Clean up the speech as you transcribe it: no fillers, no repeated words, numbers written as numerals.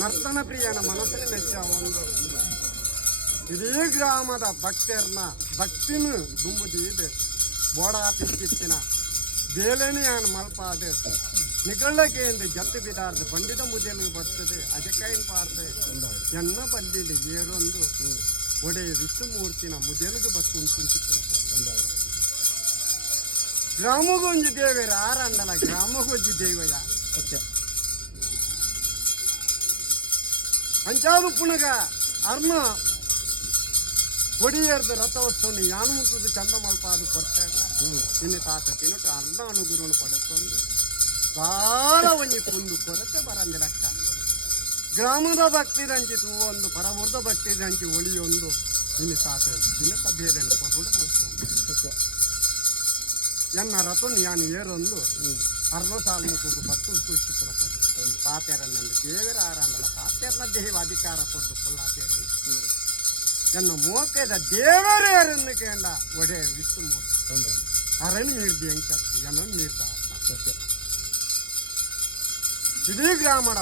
ನರ್ತನ ಪ್ರಿಯನ ಮನಸ್ಸಿನ ಮೆಚ್ಚ ಒಂದು ಇಡೀ ಗ್ರಾಮದ ಭಕ್ತರನ್ನ ಭಕ್ತಿನ ದುಂಬುದಿದೆ ಬೋಡ ಪಿಚ್ಚಿನ ಬೇಲೆನೆಯಾನ ಮಲ್ಪಾದ ನಿಗಳ್ಳಕೆಯಿಂದ ಜತ್ತು ಬಿದಾರ್ದು ಬಂಡಿದ ಮುದ್ದೆಲು ಬರ್ತದೆ ಅಜಕಾಯಿನ ಪಾರ್ದೆ ಎನ್ನ ಬಂದಿದೆ ಏರೊಂದು ಒಡೆ ವಿಷ್ಣುಮೂರ್ತಿನ ಮುದ್ದೆಲುಗು ಬತ್ತು ಉಂಟು ಗ್ರಾಮಗೊಂಜಿ ದೇವರ ಆರಂಡಲ ಗ್ರಾಮಗೊಂಜಿ ದೇವಯ ಅಂಚಾದು ಪುಣಗ ಅರ್ನ ಒಡಿಯರ್ದ ರಥೋತ್ಸವನಿ ಯಾನು ಮುಟ್ಟದು ಚಂದ ಮಲ್ಪ ಅದು ಬರ್ತಾ ಇಲ್ಲ ಇನ್ನು ತಾತ ತಿನ್ನಟ್ಟು ಅರ್ಧ ಅನುಗುರುವನ್ನು ಪಡೆದುಕೊಂಡು ಬಾಳ ಒಂಜಿ ಕುಂದು ಕೊರತೆ ಬರಂದಿಲಕ್ಕ ಗ್ರಾಮದ ಭಕ್ತಿದಂಚಿತು ಒಂದು ಪರಮುರ್ದ ಭಕ್ತಿದಂಚಿ ಒಳಿಯೊಂದು ಇನ್ನು ತಾತ ದಿನಕ ಬೇರೆ ಕೊರಡು ಮಲ್ಕೊಂಡು ಎನ್ನ ರಥನ್ ಯಾನು ಏರೊಂದು ಅರ್ಧ ಸಾಲು ಮುಖ ಬತ್ತು ಚಿತ್ರ ಕೊಟ್ಟು ಪಾತೆರನ್ನೆಂದು ದೇವರ ಆರಂಡಲ ಪಾತೆರನ ದೇವ ಅಧಿಕಾರ ಕೊಟ್ಟು ಕೊಲ್ಲಾತೇರಿ ಎನ್ನ ಮೋಕೆದ ದೇವರೇರನ್ನು ಕೇಂಡ ಒಡೆ ವಿಷ್ಣು ಮೂರ್ತಿ ಅರಣ್ಯ ಮೀರ್ದಿ ಎಂಕ ಎನ್ನ ಮೀರ್ದ ಇಡೀ ಗ್ರಾಮದ